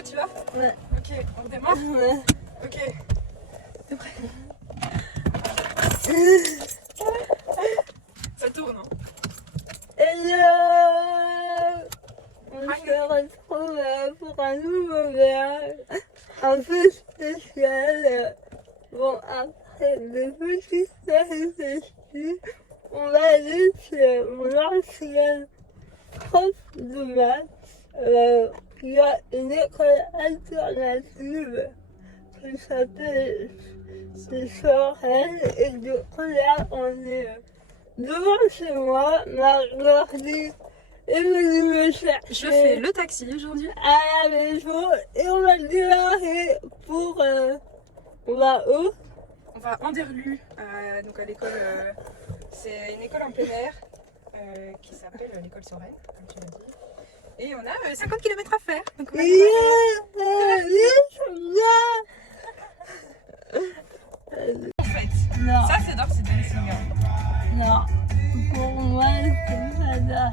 Ah, tu l'as? Ouais. Ok, on redémarre? Ouais. Ok. T'es prêt? Ça tourne, hein? Hello! On se retrouve pour un nouveau voyage un peu spécial. Bon, après de petites péripéties, on va aller chez mon ancienne prof de maths qui a une école alternative qui s'appelle Sorel, et du coup là on est devant chez moi, Marguerite est venue me chercher. Je fais le taxi aujourd'hui. À la maison et on va démarrer pour on va où? On va à Anderlu, donc à l'école, c'est une école en plein air qui s'appelle l'école Sorel, comme tu l'as dit. Et on a 50 km à faire. Donc on va en fait. Non, Ça c'est d'or, c'est dancing. non, pour moi c'est pas ça.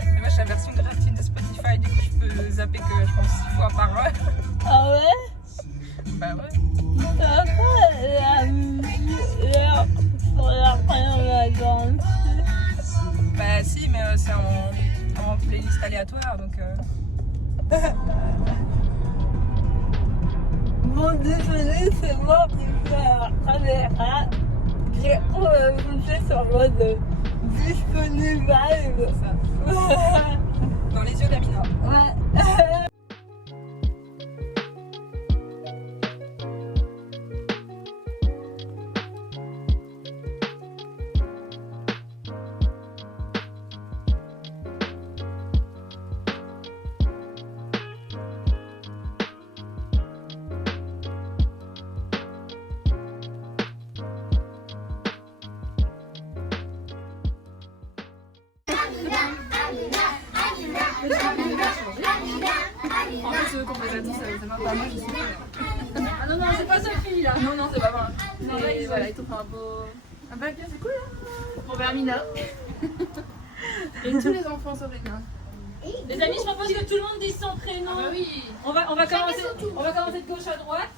Et moi j'ai la version gratuite de Spotify, du coup je peux zapper que je pense 6 fois par heure. Ah ouais? Bah ouais. Après la musique, là, pour la première danse. Bah si, mais c'est en playlist aléatoire, donc... Bon, désolé, c'est moi qui fais la caméra. J'ai poussé sur mode disponible. ça. Dans les yeux d'Amina. Ouais. En fait, ceux qu'on fait tous, ça m'a pas mal. Ah non, non, c'est pas Sophie là. Non, non, c'est pas moi. Et voilà, ils t'ont fait un beau. Un bac, c'est cool hein. Pour Vermina. Et tous les enfants sauf les miens. Les amis, je propose que tout le monde dise son prénom. Ah bah oui. On va commencer de gauche à droite.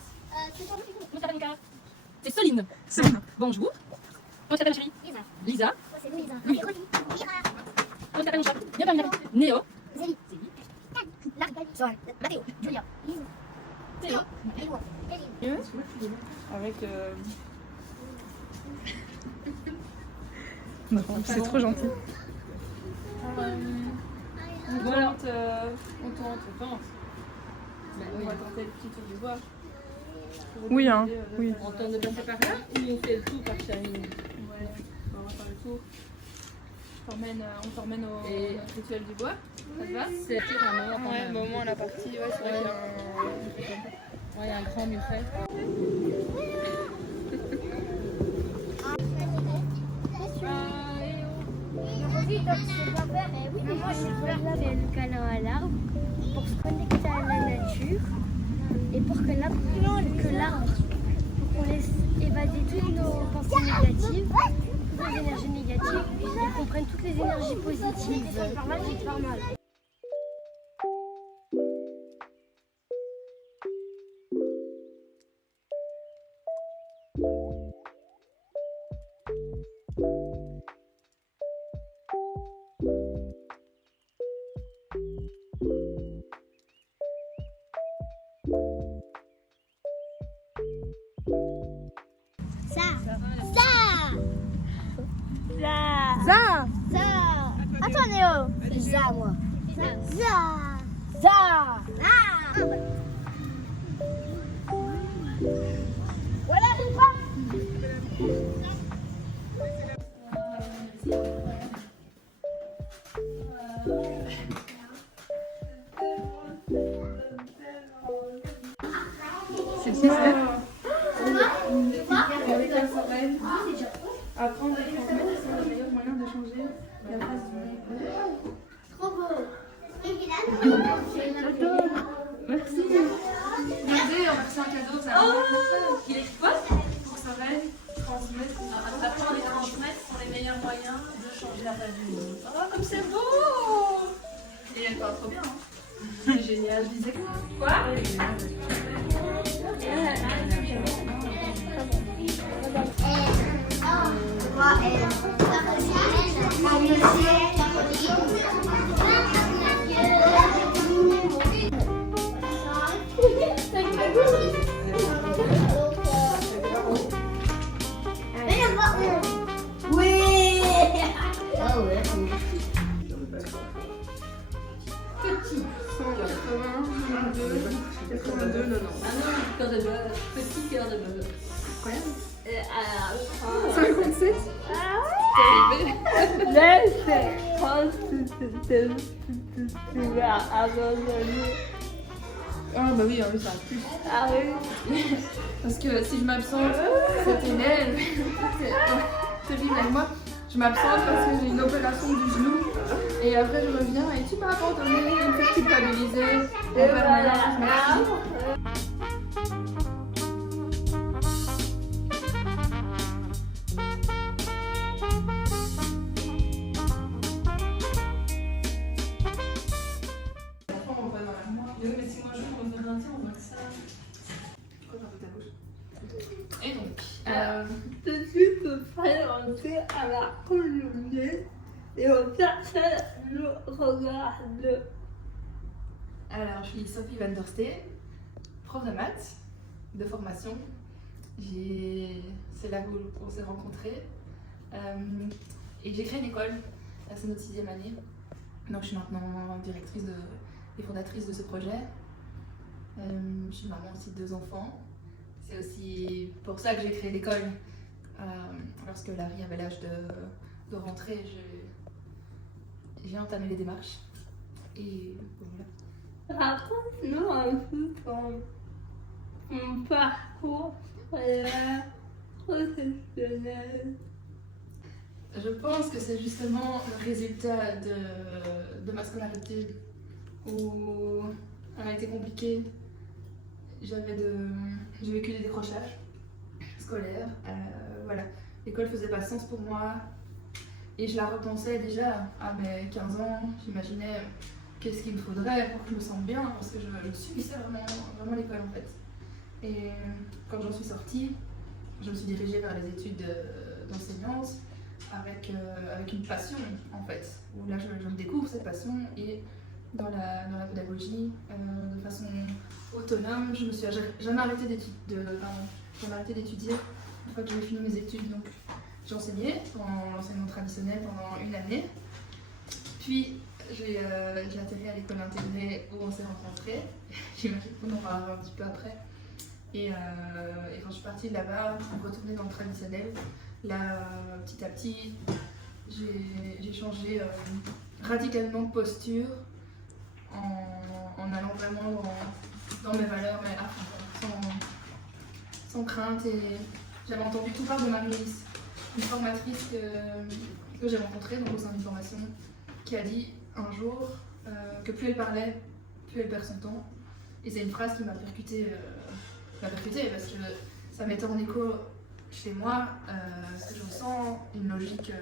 Comment s'appelle Nicolas? C'est Soline. Soline. Bonjour. Comment s'appelle chérie? Lisa. Lisa. Moi, c'est Louisa. Moi, c'est Rosie. Gérard. Comment s'appelle mon chat? Bien parmi Néo. Zélie. Larry. Joël. Mathéo. Julia. Lise. Théo. Léo. Eline. Avec. C'est trop gentil. On tente, on pense. On va tenter le petit tour du bois. Oui, hein, oui. On tente de passer par là ou on fait le tour par Charline? Ouais, on va faire le tour. On t'emmène au rituel du bois. Ça te va? C'est un moment quand Ouais, même. au moment la partie, ouais, c'est vrai qu'il y a un. Ouais, il y a un grand muret. Moi, je fais le câlin à l'arbre pour se connecter à la nature et pour que l'arbre, pour qu'on laisse évader toutes nos pensées négatives, toutes nos énergies négatives et qu'on prenne toutes les énergies positives. C'est pas mal, c'est pas mal. Ça. Attends Néo. Ça moi. Ça. Voilà c'est quoi? C'est le 6 Apprendre à transmettre, c'est le meilleur moyen de changer la face du monde. Trop beau. Merci. Regardez, on va faire un cadeau, ça. Il est quoi? Pour que ça règne, transmettre. Apprendre et transmettre sont les meilleurs moyens de changer la vie du monde. Oh, comme c'est beau! Et elle parle trop bien, hein. C'est génial, je disais quoi? Cœur de bœuf, petit cœur de bœuf. Quoi? Alors, 57? laisse quand tu vas abandonner. Ah bah oui, ça a plus. Ah oui. Parce que si je m'absente, cet élève, te vivre avec moi, je m'absente parce que j'ai une opération du genou. Et après je reviens et tu m'as abandonné, il me fait culpabiliser. Et voilà. Mais si moi je me reviens lundi, on voit que ça. Pourquoi t'as un peu ta bouche? Et donc, Je suis de présenter à la Colombie et aux personnes nous regardent. alors, je suis Sophie Van der Stee, prof de maths, de formation. C'est là où on s'est rencontrés. Et j'ai créé une école, c'est notre 6e année. Donc, je suis maintenant directrice et fondatrice de ce projet. Je suis maman aussi de 2 enfants. C'est aussi pour ça que j'ai créé l'école. Lorsque Larry avait l'âge de rentrer, j'ai entamé les démarches. Et voilà. Raconte-nous un peu ton parcours professionnel. Je pense que c'est justement le résultat de ma scolarité où elle a été compliquée. J'ai vécu des décrochages scolaires. Voilà. L'école faisait pas sens pour moi. Et je la repensais déjà à mes 15 ans. J'imaginais qu'est-ce qu'il me faudrait pour que je me sente bien. Parce que je subissais vraiment l'école en fait. Et quand j'en suis sortie, je me suis dirigée vers les études d'enseignante avec une passion en fait. Où là je me découvre cette passion et dans la pédagogie de façon autonome. Je me suis jamais arrêtée d'étudier une fois que j'ai fini mes études. Donc j'ai enseigné dans l'enseignement traditionnel pendant 1 année. Puis j'ai atterri à l'école intégrée où on s'est rencontrés. J'imagine qu'on en parlera un petit peu après. Et quand je suis partie de là-bas, je suis retournée dans le traditionnel. Là, petit à petit, j'ai changé radicalement de posture en allant vraiment dans mes valeurs, mais à fond, sans crainte. Et j'avais entendu tout part de Marie-Lise, une formatrice que j'ai rencontrée donc au sein d'une formation, qui a dit un jour que plus elle parlait, plus elle perd son temps. Et c'est une phrase qui m'a percutée parce que ça mettait en écho chez moi, que je ressens une logique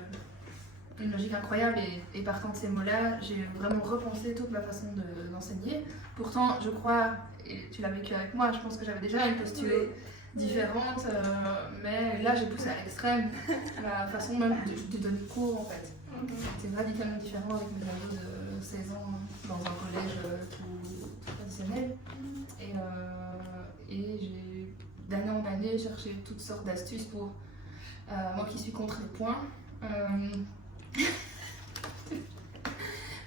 incroyable et partant de ces mots-là, j'ai vraiment repensé toute ma façon d'enseigner. Pourtant, je crois, et tu l'as vécu avec moi, je pense que j'avais déjà une posture différente, mais là j'ai poussé à l'extrême la façon même de donner cours en fait. C'est radicalement différent avec mes amis de 16 ans dans un collège tout traditionnel. Et j'ai d'année en année cherché toutes sortes d'astuces pour moi qui suis contre les points.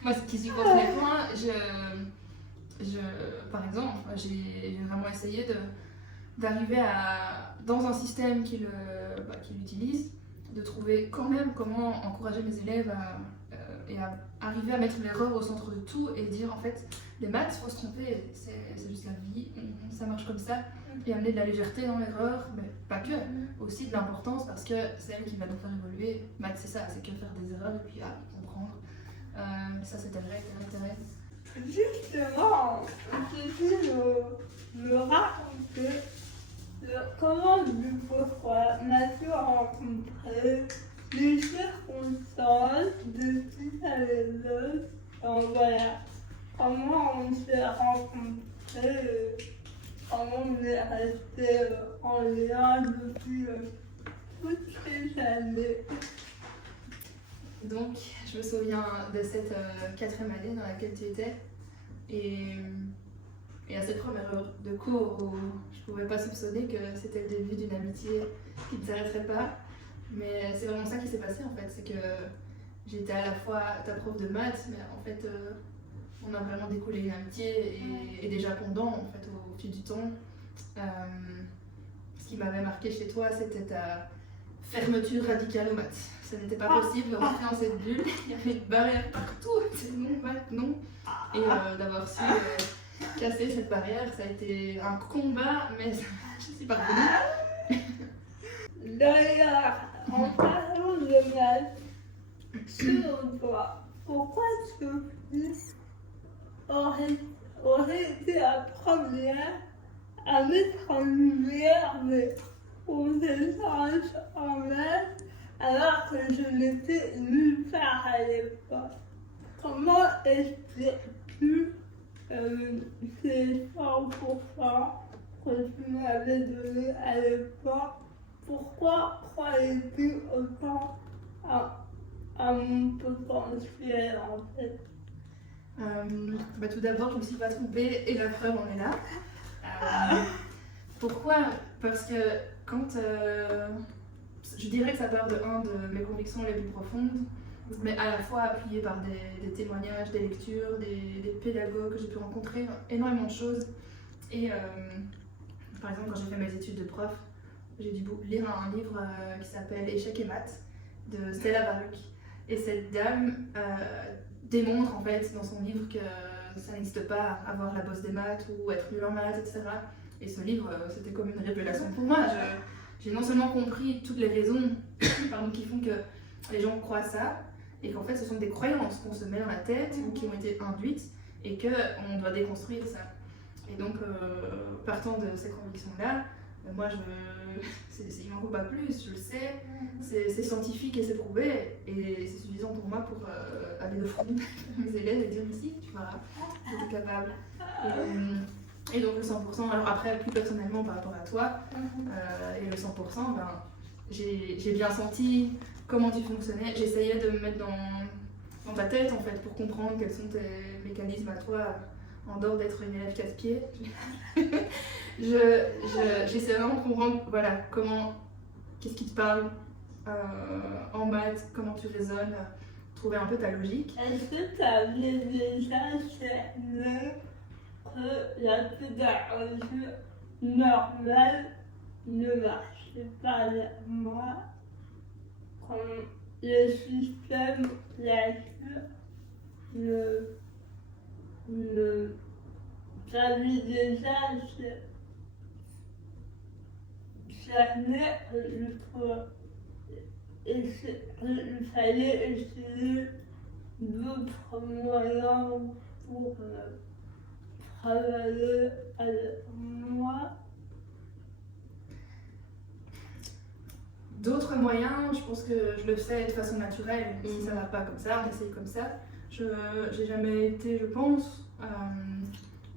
Moi qui suis contre les points, par exemple, j'ai vraiment essayé d'arriver dans un système qui l'utilise, de trouver quand même comment encourager mes élèves et à arriver à mettre l'erreur au centre de tout et dire en fait les maths, faut se tromper, c'est juste la vie, ça marche comme ça, et amener de la légèreté dans l'erreur, mais pas que, aussi de l'importance parce que c'est elle qui va nous faire évoluer. Maths c'est ça, c'est que faire des erreurs et puis comprendre. Ça c'était vrai. Justement, tu me raconter comment du pourquoi m'as-tu rencontré, les circonstances de tout à l'autre. Donc voilà, comment on s'est rencontrés, comment on est resté en lien depuis toutes ces années. Donc, je me souviens de cette 4e année dans laquelle tu étais et à cette première heure de cours où je pouvais pas soupçonner que c'était le début d'une amitié qui ne s'arrêterait pas. Mais c'est vraiment ça qui s'est passé en fait, c'est que j'étais à la fois ta prof de maths, mais en fait on a vraiment découlé une amitié et des pendant en fait au fil du temps. Ce qui m'avait marqué chez toi, c'était ta fermeture radicale aux maths. Ça n'était pas possible de rentrer dans cette bulle, il y avait une barrière partout, c'est non, maths, non. Et d'avoir su casser cette barrière, ça a été un combat, mais je suis parvenue. D'ailleurs, en parlant de maths, selon toi, pourquoi Sophie aurait été la première à mettre en lumière mes compétences en maths alors que je n'étais nulle part à l'époque? Comment expliques-tu ces 100% que tu m'avais donné à l'époque? Pourquoi croyais-tu autant à mon potentiel en fait? Tout d'abord, je ne me suis pas trompée et la preuve en est là. Pourquoi? Parce que quand je dirais que ça part de mes convictions les plus profondes, mais à la fois appuyée par des témoignages, des lectures, des pédagogues que j'ai pu rencontrer, énormément de choses. Et par exemple, quand j'ai fait mes études de prof, j'ai dû lire un livre qui s'appelle Échecs et maths de Stella Baruch. Et cette dame démontre en fait dans son livre que ça n'existe pas avoir la bosse des maths ou être nul en maths, etc. Et ce livre, c'était comme une révélation pour moi. J'ai non seulement compris toutes les raisons qui font que les gens croient ça, et qu'en fait ce sont des croyances qu'on se met dans la tête ou qui ont été induites et qu'on doit déconstruire ça. Et donc, partant de cette conviction-là, moi, il m'en faut pas plus, je le sais, c'est scientifique et c'est prouvé, et c'est suffisant pour moi pour aller de front mes élèves et dire ici, tu verras, tu es capable. Et donc le 100%, alors après, plus personnellement par rapport à toi, et le 100%, j'ai bien senti comment tu fonctionnais, j'essayais de me mettre dans ta tête en fait, pour comprendre quels sont tes mécanismes à toi, en dehors d'être une élève casse-pied. J'essaie vraiment de comprendre, voilà, qu'est-ce qui te parle en maths, comment tu raisonnes, trouver un peu ta logique. Est-ce que tu avais déjà cerné que la pédagogie normale ne marchait pas avec moi, comme le système classique j'avais déjà cerné il fallait essayer d'autres moyens pour travailler avec moi. D'autres moyens, je pense que je le fais de façon naturelle. Si ça va pas comme ça, on essaye comme ça. J'ai jamais été, je pense,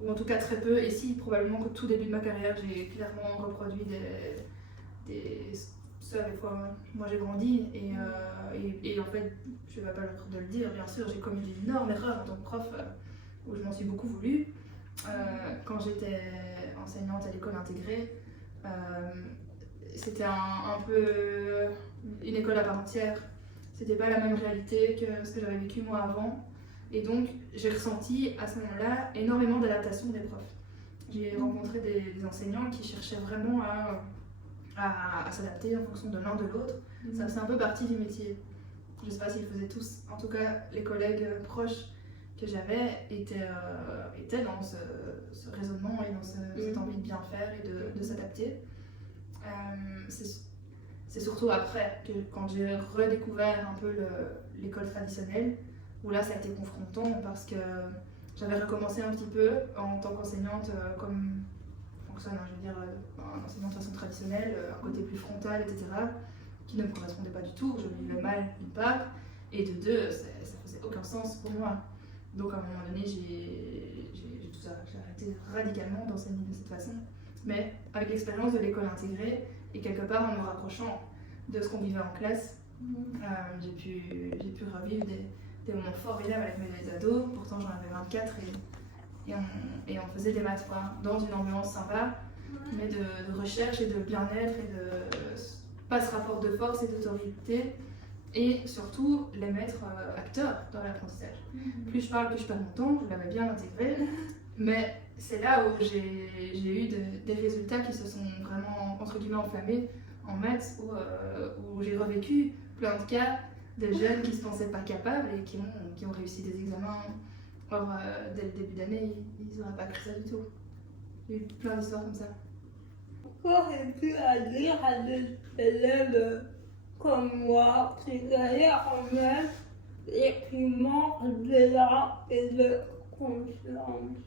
ou en tout cas très peu, et si probablement qu'au tout début de ma carrière, j'ai clairement reproduit ce avec quoi moi j'ai grandi, et en fait, je vais pas l'autre de le dire, bien sûr, j'ai commis d'énormes erreurs en tant que prof, où je m'en suis beaucoup voulu. Quand j'étais enseignante à l'école intégrée, c'était un peu une école à part entière. C'était pas la même réalité que ce que j'avais vécu moi avant. Et donc, j'ai ressenti à ce moment-là énormément d'adaptation des profs. J'ai rencontré des enseignants qui cherchaient vraiment à s'adapter en fonction de l'un de l'autre. Ça faisait un peu partie du métier. Je ne sais pas s'ils le faisaient tous. En tout cas, les collègues proches que j'avais étaient dans ce raisonnement et dans cette envie de bien faire et de s'adapter. C'est surtout après, quand j'ai redécouvert un peu l'école traditionnelle, où là ça a été confrontant parce que j'avais recommencé un petit peu en tant qu'enseignante comme fonctionne, hein, je veux dire, un enseignement de façon traditionnelle, un côté plus frontal, etc., qui ne me correspondait pas du tout. Je vivais mal d'une part, et de deux, ça faisait aucun sens pour moi. Donc à un moment donné, j'ai arrêté radicalement d'enseigner de cette façon. Mais avec l'expérience de l'école intégrée, et quelque part en me rapprochant de ce qu'on vivait en classe, j'ai pu revivre des moments formidables avec mes ados. Pourtant j'en avais 24 et on faisait des maths quoi, dans une ambiance sympa, mais de recherche et de bien-être et de pas ce rapport de force et d'autorité, et surtout les mettre acteurs dans l'apprentissage. Plus je parle, plus je perds mon temps, je l'avais bien intégré, mais c'est là où j'ai eu des résultats qui se sont vraiment entre guillemets enflammés en maths, où j'ai revécu plein de cas de jeunes qui se pensaient pas capables et qui ont réussi des examens. Or, dès le début d'année, ils n'auraient pas cru ça du tout. J'ai eu plein d'histoires comme ça. Qu'aurais-tu à dire à des élèves comme moi qui d'ailleurs en maths et qui manquent d'élan et de confiance?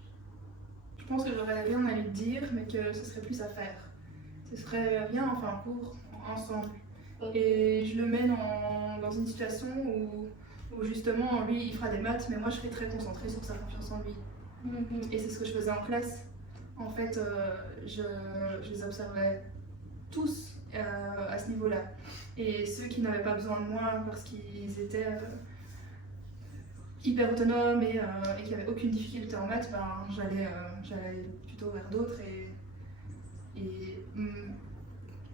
Je pense que j'aurais rien à lui dire, mais que ce serait plus à faire. Ce serait bien, enfin, un cours ensemble. Et je le mets dans une situation où justement, lui, il fera des maths, mais moi, je serai très concentrée sur sa confiance en lui. Et c'est ce que je faisais en classe. En fait, je les observais tous à ce niveau-là. Et ceux qui n'avaient pas besoin de moi parce qu'ils étaient hyper autonomes et qui n'avaient aucune difficulté en maths, ben, j'allais plutôt vers d'autres.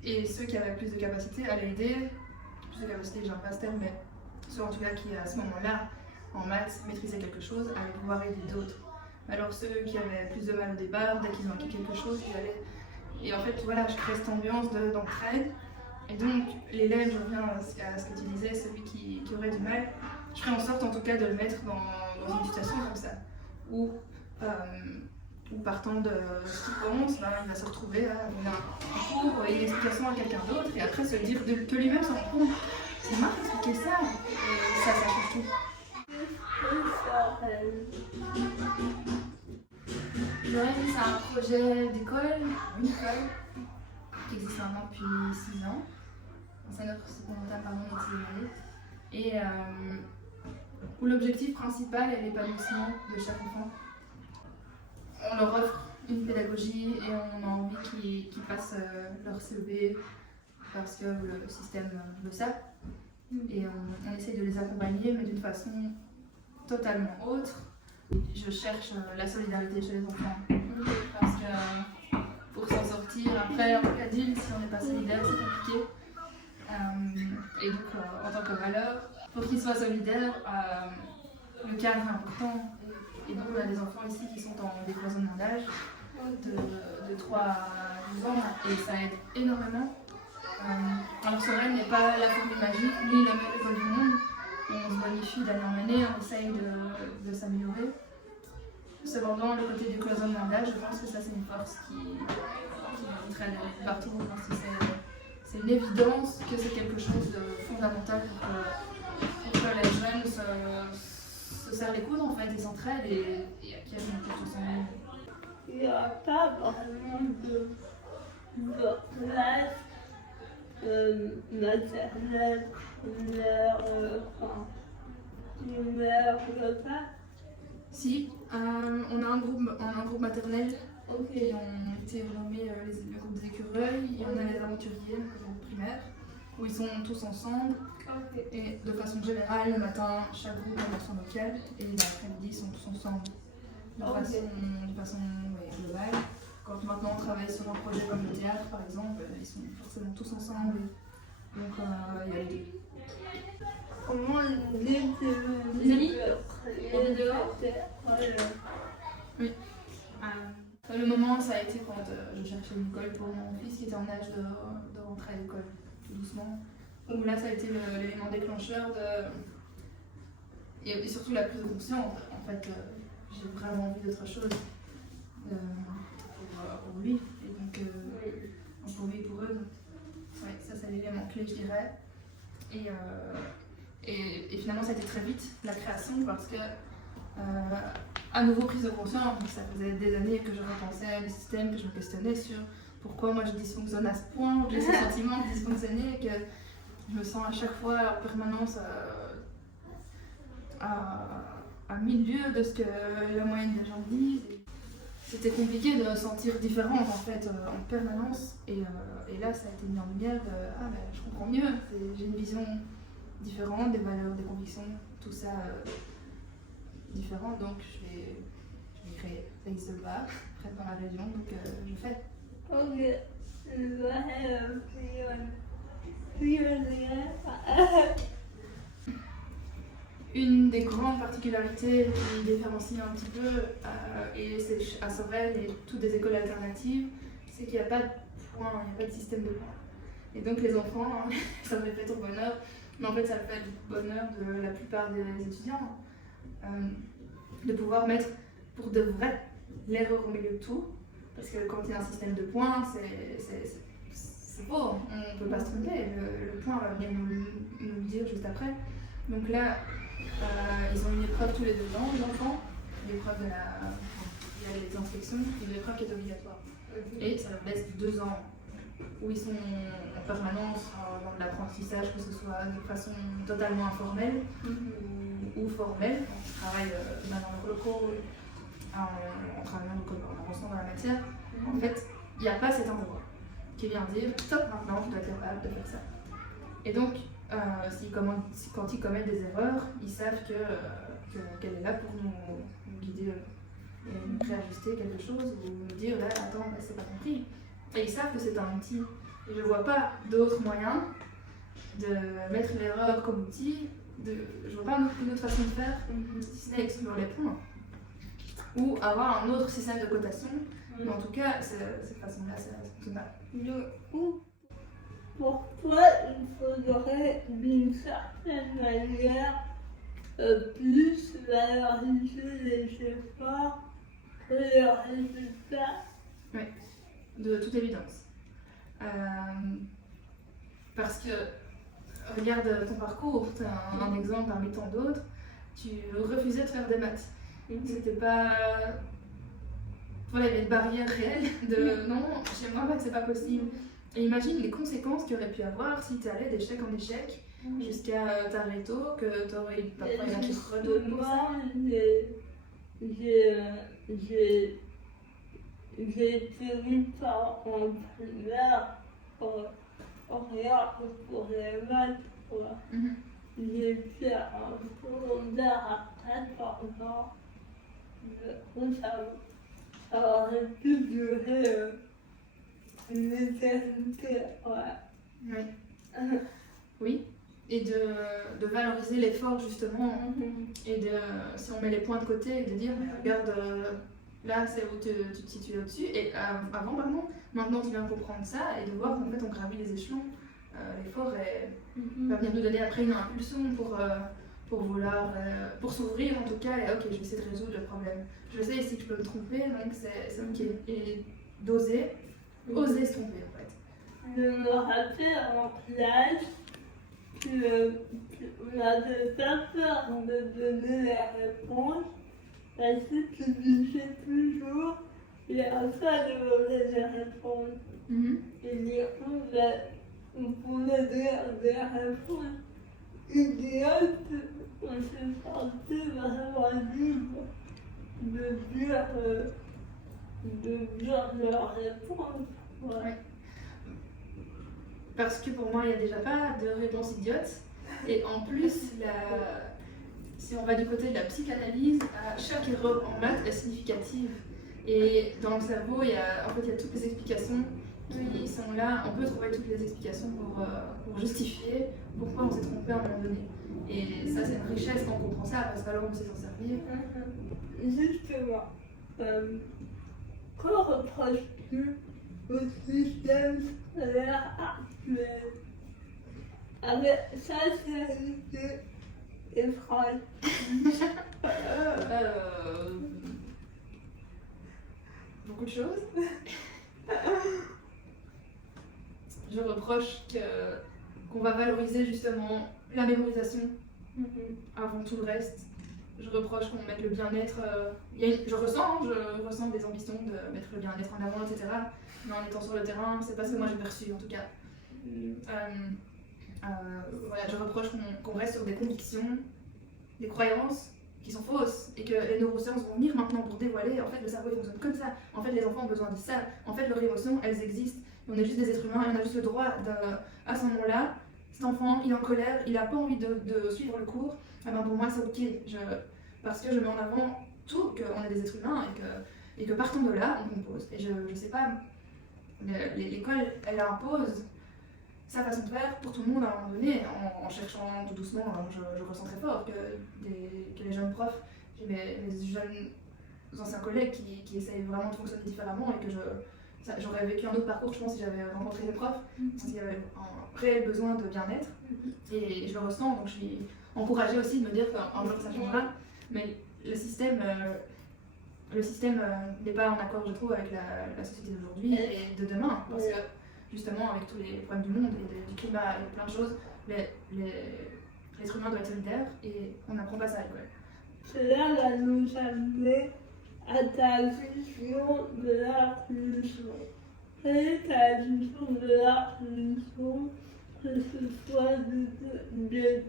Et ceux qui avaient plus de capacité allaient aider. Plus de capacité, j'aime pas ce terme, mais ceux en tout cas qui, à ce moment-là, en maths, maîtrisaient quelque chose, allaient pouvoir aider d'autres. Alors ceux qui avaient plus de mal au départ, dès qu'ils ont acquis quelque chose, ils allaient... Et en fait, voilà, je crée cette ambiance d'entraide. Et donc, l'élève, je reviens à ce que tu disais, celui qui aurait du mal, je ferai en sorte en tout cas de le mettre dans une situation comme ça, où partant de ce qu'il pense, ben, il va se retrouver à donner un cours et une explication à quelqu'un d'autre, et après se dire que lui-même se rend compte, c'est moi qui ai expliqué ça, et ça change tout. Joël, c'est un projet d'école, une école, qui existe maintenant depuis 6 ans. C'est notre secondaire, pardon, notre sixième année. Et où l'objectif principal est l'épanouissement de chaque enfant. On leur offre une pédagogie et on a envie qu'ils passent leur CEP parce que le système veut ça. Et on essaie de les accompagner, mais d'une façon totalement autre. Je cherche la solidarité chez les enfants. Parce que pour s'en sortir, après, en tant qu'adulte, si on n'est pas solidaire, c'est compliqué. Et donc, en tant que valeur, pour qu'ils soient solidaires, le cadre est important. Et donc, on a des enfants ici qui sont en décloisonnement d'âge, de 3 à 12 ans, et ça aide énormément. Alors, Sorel n'est pas la formule magique, ni la meilleure école du monde. On se bonifie d'année en année, on essaye de s'améliorer. Cependant, le côté décloisonnement d'âge, je pense que ça, c'est une force qui mériterait d'aller partout. Je pense que c'est une évidence que c'est quelque chose de fondamental pour que les jeunes se serrent les coudes en fait, et s'entraident et acquièrent une confiance en eux. Il n'y a pas vraiment de classe maternelle, primaire, repas. Si, on a un groupe maternel qui ont été renommés le groupe des écureuils. Il y en a les aventuriers, le groupe primaire, où ils sont tous ensemble. Et de façon générale, le matin, chaque groupe a son local et l'après-midi, ils sont tous ensemble. De façon globale. Quand maintenant on travaille sur un projet comme le théâtre, par exemple, ils sont forcément tous ensemble. Donc il y a les deux. Comment les amis on est dehors. Oui. Le moment, ça a été quand je cherchais une école pour mon fils qui était en âge de rentrer à l'école, tout doucement. Donc là, ça a été l'élément déclencheur et surtout la prise de conscience. En fait, j'ai vraiment envie d'autre chose pour lui et donc pour lui et pour eux. Donc, ouais, ça, c'est l'élément clé, je dirais. Et finalement, ça a été très vite la création parce que à nouveau prise de conscience. Ça faisait des années que je repensais les systèmes, que je me questionnais sur pourquoi moi je dysfonctionne à ce point, que j'ai ce sentiment de dysfonctionner, que je me sens à chaque fois en permanence à milieu de ce que la moyenne des gens disent. C'était compliqué de me sentir différente en fait en permanence et là ça a été mis en lumière, je comprends mieux, j'ai une vision différente des valeurs, des convictions, tout ça différent, donc je vais créer. Ça n'existe pas, près dans la région, donc je fais. Ok, Une des grandes particularités qui différencie un petit peu, et c'est à Sorel et toutes des écoles alternatives, c'est qu'il n'y a pas de points, il n'y a pas de système de points. Et donc les enfants, ça me fait ton bonheur, mais en fait ça fait le bonheur de la plupart des étudiants, de pouvoir mettre pour de vrai l'erreur au milieu de tout, parce que quand il y a un système de points, c'est faux, on ne peut pas se tromper, le point va venir nous le dire juste après. Donc là, ils ont une épreuve tous les 2 ans, les enfants, l'épreuve il y a les inspections, une épreuve qui est obligatoire. Et ça leur laisse 2 ans où ils sont en permanence dans de l'apprentissage, que ce soit de façon totalement informelle ou formelle. On travaille dans le locaux, en travaillant en avançant dans la matière. En fait, il n'y a pas cet endroit qui vient dire stop, maintenant tu dois être capable de faire ça. Et donc, quand ils commettent des erreurs, ils savent qu'elle est là pour nous guider et nous réajuster quelque chose ou nous dire là, attends, c'est pas compris. Et ils savent que c'est un outil. Et je ne vois pas d'autre moyen de mettre l'erreur comme outil. Je ne vois pas une autre façon de faire, si ce n'est exclure les points. Ou avoir un autre système de cotation. Mais en tout cas, cette façon-là, ça fonctionne pas. Du coup, pourquoi il faudrait d'une certaine manière plus valoriser les efforts que les résultats? Oui, de toute évidence. Parce que, regarde ton parcours, tu as un exemple parmi tant d'autres, tu refusais de faire des maths. C'était pas... Voilà, il y avait une barrière réelle de non, chez moi, c'est pas possible. Et imagine les conséquences qu'il y aurait pu avoir si tu allais d'échec en échec jusqu'à ta réto, que tu aurais parfois un qui redonne pour ça. J'ai été mis par en primaire pour les maths. J'ai fait un secondaire à 14 ans. Du coup, ça aurait pu durer une éternité. Oui. Oui. Et de valoriser l'effort justement. Et si on met les points de côté, et de dire regarde, là c'est où tu te situes au-dessus. Et avant, maintenant tu viens comprendre ça et de voir qu'en fait on gravit les échelons. L'effort va venir nous donner après une impulsion pour vouloir, pour s'ouvrir en tout cas, et ok, je vais essayer de résoudre le problème. Je sais si je peux me tromper, donc c'est ok. Et d'oser, oser se tromper en fait. Je me rappelle en classe qu'on n'avait pas peur de donner les réponses, parce que tu disais toujours, il n'y a pas de mauvaises réponses. Et du coup, on pouvait dire des réponses idiotes, on se sentait vraiment libre de dire leurs réponses. Ouais. Parce que pour moi, il n'y a déjà pas de réponse idiote. Et en plus, si on va du côté de la psychanalyse, chaque erreur en maths est significative. Et dans le cerveau, il y a toutes les explications qui sont là. On peut trouver toutes les explications pour justifier pourquoi on s'est trompé à un moment donné. Et ça, c'est une richesse quand on comprend ça, parce que alors on sait s'en servir. Justement, qu'en reproches-tu au système scolaire actuel avec sa sincérité et France? Beaucoup de choses. Je reproche qu'on va valoriser justement la mémorisation avant tout le reste. je reproche qu'on mette le bien-être. Je ressens des ambitions de mettre le bien-être en avant, etc. Mais en étant sur le terrain, c'est pas ce que moi j'ai perçu en tout cas. Voilà, je reproche qu'on reste sur des convictions, des croyances qui sont fausses et que les neurosciences vont venir maintenant pour dévoiler. En fait, le cerveau il fonctionne comme ça. En fait, les enfants ont besoin de ça. En fait, leurs émotions, elles existent. Et on est juste des êtres humains et on a juste le droit à ce moment-là. Cet enfant, il est en colère, il n'a pas envie de suivre le cours. Ah ben pour moi, c'est ok. Parce que je mets en avant tout qu'on est des êtres humains et que partant de là, on compose. Et je sais pas, l'école, elle impose sa façon de faire pour tout le monde à un moment donné, en cherchant tout doucement. Alors je ressens très fort que les jeunes profs, j'ai mes jeunes anciens collègues qui essayent vraiment de fonctionner différemment et que j'aurais vécu un autre parcours, je pense, si j'avais rencontré des profs, parce qu'il y avait un réel besoin de bien-être. Et je le ressens, donc je suis encouragée aussi de me dire qu'un jour ça changera. Mais le système n'est pas en accord, je trouve, avec la société d'aujourd'hui et de demain. Parce que justement, avec tous les problèmes du monde et du climat et plein de choses, l'être humain doit être solidaire et on n'apprend pas ça à l'école. Cela va nous amener à ta vision de l'inclusion. Quelle est ta vision de l'inclusion, que ce soit de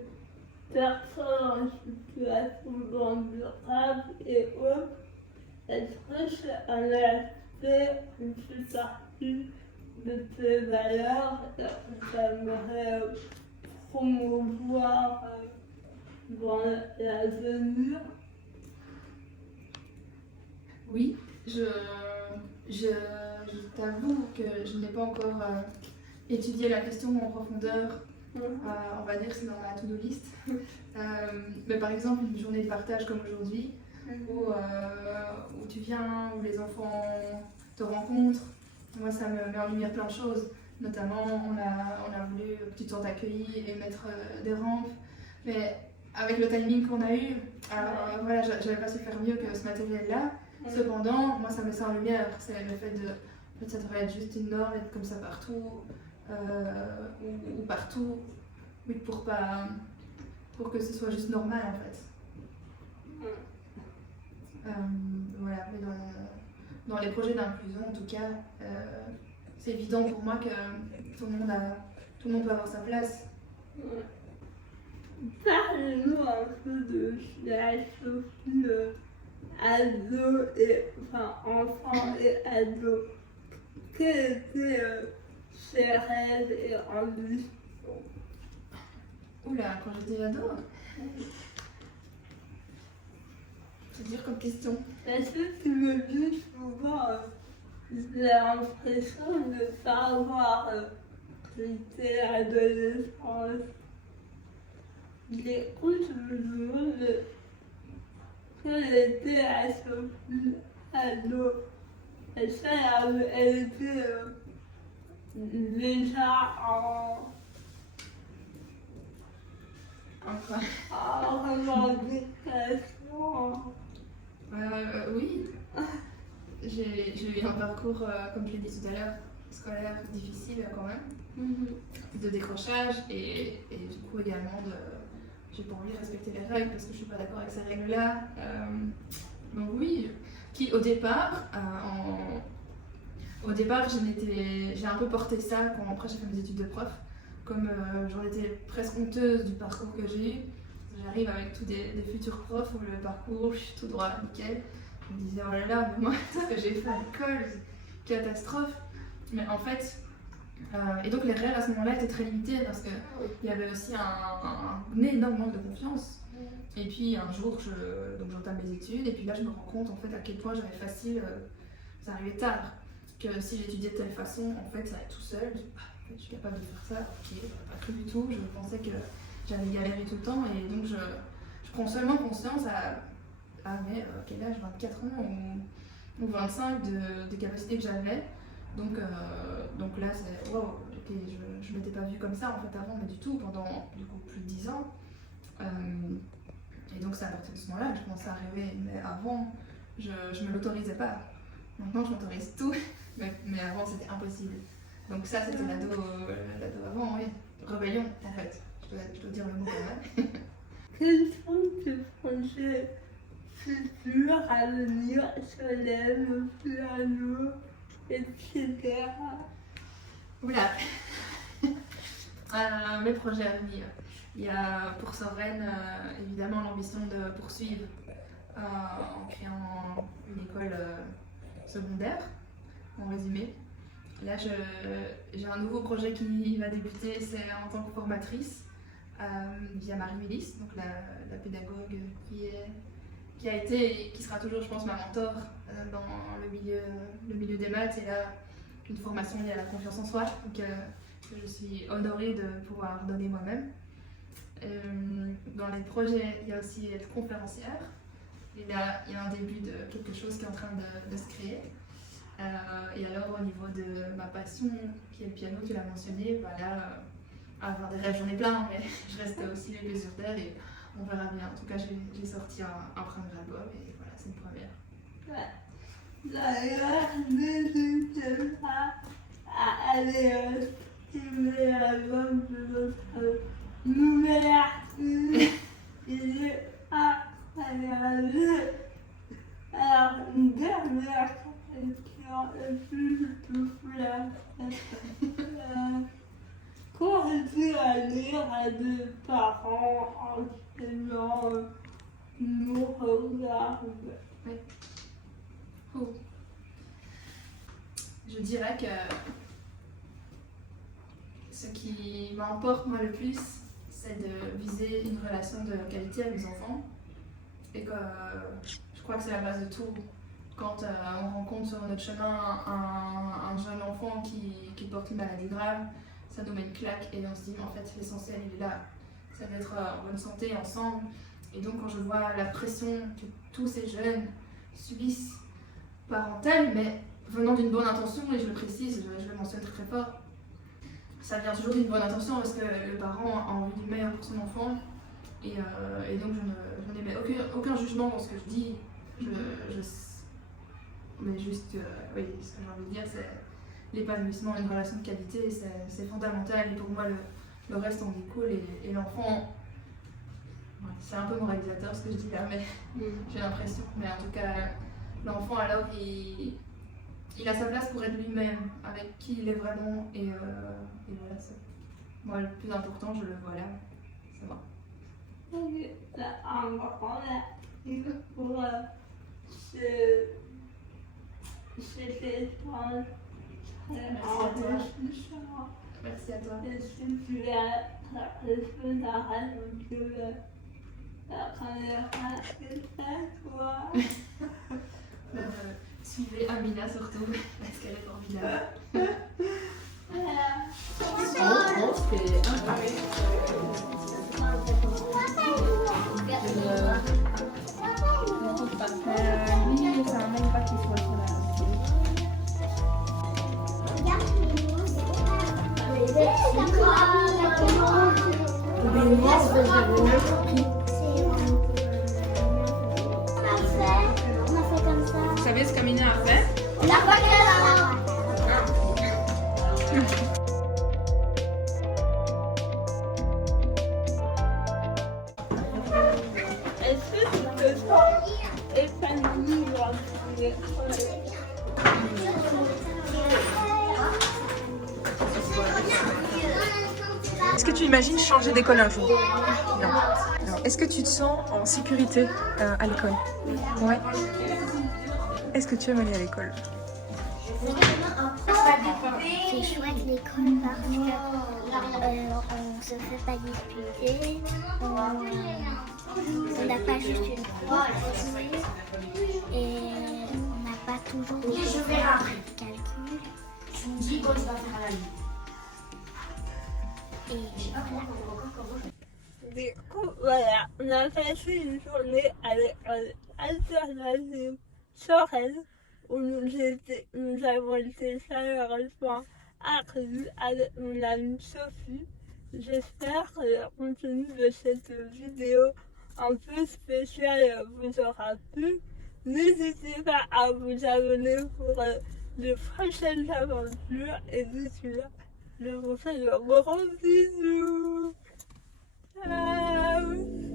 personnes en situation de handicap et autres? Est-ce que c'est un aspect qui fait partie de tes valeurs et que tu aimerais promouvoir dans l'avenir? Oui, je t'avoue que je n'ai pas encore étudié la question en profondeur. On va dire que c'est dans ma to-do list. Mais par exemple, une journée de partage comme aujourd'hui, où tu viens, où les enfants te rencontrent, moi ça me met en lumière plein de choses. Notamment, on a voulu que tu te sentes accueilli et mettre des rampes. Mais avec le timing qu'on a eu, voilà, j'avais pas su faire mieux que ce matériel-là. Cependant, moi ça me met ça en lumière. C'est le fait de. En fait, ça devrait être juste une norme, être comme ça partout, ou partout, oui, pour que ce soit juste normal en fait. Voilà, mais dans les projets d'inclusion, en tout cas, c'est évident pour moi que tout le monde peut avoir sa place. Parle-nous un peu de la Sophie ado et enfant et ado. Quels étaient ses rêves et ambitions? Oula, quand j'étais ado, c'est dur comme question. Est-ce que tu me dis souvent, j'ai l'impression de ne pas avoir quitté l'adolescence? J'écoute, je me demande quelle était la Sophie ado. Est-ce qu'elle était déjà en revendication? Oui. J'ai eu un parcours, comme je l'ai dit tout à l'heure, scolaire difficile quand même, de décrochage et du coup également j'ai pas envie de respecter les règles parce que je suis pas d'accord avec ces règles-là. Donc oui, qui au départ, j'ai un peu porté ça quand après j'ai fait mes études de prof, comme j'en étais presque honteuse du parcours que j'ai eu. J'arrive avec tous des futurs profs où le parcours, je suis tout droit, nickel. Je me disais oh là là, mais moi ce que j'ai fait à l'école, c'est catastrophe. Mais en fait, et donc les rêves à ce moment-là étaient très limités parce qu'il y avait aussi un énorme manque de confiance. Et puis un jour, j'entame mes études et puis là je me rends compte en fait à quel point j'avais facile, ça arrivait tard, que si j'étudiais de telle façon, en fait ça allait tout seul. Je suis capable de faire ça, ok, pas cru du tout, je pensais que j'allais galérer tout le temps et donc je prends seulement conscience mais quel âge, 24 ans ou 25 des capacités que j'avais. Donc là, c'est wow, je ne m'étais pas vue comme ça en fait avant, mais du tout, pendant du coup plus de 10 ans. Et donc c'est à partir de ce moment-là que je commençais à rêver, mais avant, je ne me l'autorisais pas. Maintenant, je m'autorise tout, mais avant, c'était impossible. Donc ça, c'était l'ado avant, oui. Rébellion, en fait. Je dois dire le mot quand même. quels sont tes projets futurs à venir sur le piano, etc. Oula. Mes projets à venir. Il y a pour Sorène évidemment l'ambition de poursuivre en créant une école secondaire, en résumé. Là, j'ai un nouveau projet qui va débuter, c'est en tant que formatrice via Marie-Mélis, donc la pédagogue qui a été et qui sera toujours, je pense, ma mentor dans le milieu des maths. Et là, une formation liée à la confiance en soi, donc je suis honorée de pouvoir donner moi-même. Dans les projets, il y a aussi être conférencière. Et là, il y a un début de quelque chose qui est en train de se créer. Et alors, au niveau de ma passion, qui est le piano, tu l'as mentionné, bah là, avoir des rêves, j'en ai plein, mais je reste aussi les pieds sur terre et on verra bien. En tout cas, j'ai sorti un premier album et voilà, c'est une première. D'ailleurs, n'hésitez pas à aller streamer l'album de notre nouvel artiste. Il est incroyable. Alors, une dernière question, et puis je te fous la tête. Qu'aurais-tu à dire à des parents enseignants nous regardent? Oui. Oh. Je dirais que ce qui m'emporte moi le plus, c'est de viser une relation de qualité avec mes enfants. Et que je crois que c'est la base de tout. Quand on rencontre sur notre chemin un jeune enfant qui porte une maladie grave, ça nous met une claque et on se dit mais en fait l'essentiel il est là. C'est d'être en bonne santé ensemble. Et donc quand je vois la pression que tous ces jeunes subissent parentale, mais venant d'une bonne intention, et je le précise, je le mentionne très très fort, ça vient toujours d'une bonne intention parce que le parent a envie du meilleur pour son enfant. Et donc je n'émets aucun jugement dans ce que je dis. Mais juste, oui, ce que j'ai envie de dire, c'est l'épanouissement d'une relation de qualité, c'est fondamental. Et pour moi, le reste en découle. Et l'enfant, ouais, c'est un peu moralisateur ce que je dis là, mais j'ai l'impression. Mais en tout cas, l'enfant, alors, il a sa place pour être lui-même, avec qui il est vraiment. Et voilà, c'est moi le plus important, je le vois là. Ça va. C'est un grand merci pour cet échange très enrichissant. Merci à toi. Et si tu as quelque chose à rajouter, la caméra est à toi. Suivez Amina surtout, parce qu'elle est formidable. C'est incroyable. Lui, c'est un même pas qui se retrouve là. Vous savez ce qu'Amina a fait? Est-ce que tu te sens épanouie dans ton école? Est-ce que tu imagines changer d'école un jour? Non. Non. Est-ce que tu te sens en sécurité à l'école? Ouais. Est-ce que tu aimes aller à l'école? C'est chouette l'école parce qu'on se fait pas disputer, on n'a pas juste une prof et on n'a pas toujours des calculs. Tu me dis quand tu vas faire la nuit. Et Du coup, voilà, on a passé une journée à l'école alternative Sorène où nous avons été chaleureusement accueillis avec mon amie Sophie. J'espère que le contenu de cette vidéo un peu spéciale vous aura plu. N'hésitez pas à vous abonner pour de prochaines aventures et d'ici là, je vous fais de gros bisous. Ciao.